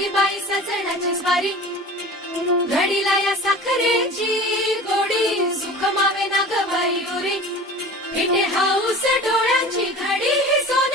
आली बाई सजणाची स्वारी, घडीला या साखरेची गोडी, सुख मावे ना गवाई उरी, फिटे हाऊस डोळ्यांची घडी ही सोनी।